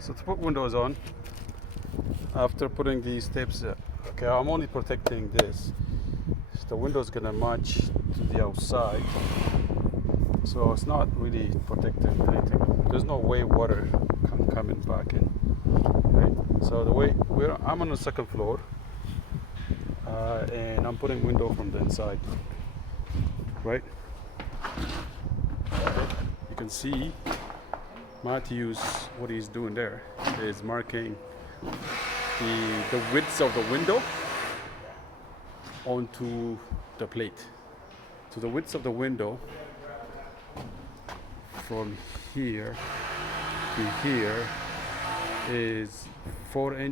So to put windows on, after putting these tips, okay, I'm only protecting this. The window's gonna match to the outside, so it's not really protecting anything. There's no way water coming back in. Right? So the way I'm on the second floor, and I'm putting window from the inside. Right? You can see Matthew's what he's doing there is marking the width of the window onto the plate. So the width of the window from here to here is 4.25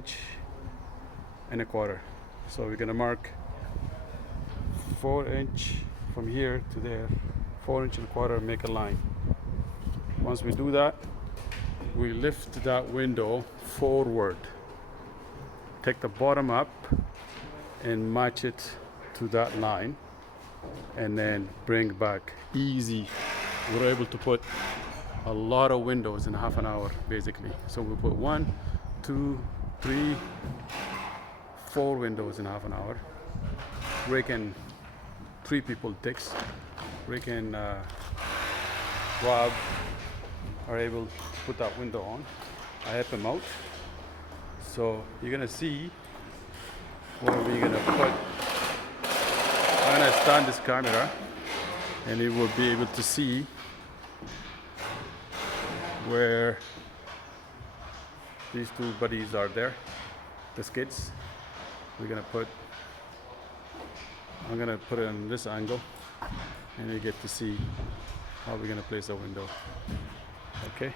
inches. So we're gonna mark 4 inch from here to there, 4.25 inches, make a line. Once we do that, we lift that window forward, take the bottom up and match it to that line, and then bring back easy. We're able to put a lot of windows in half an hour basically. So we put 1, 2, 3, 4 windows in half an hour. Rick and 3 people takes. Rick and Rob are able to put that window on. I help him out. So you're gonna see where we're gonna put. I'm gonna stand this camera and you will be able to see where these 2 buddies are there, the skids. I'm gonna put it in this angle and you get to see how we're gonna place the window. Okay.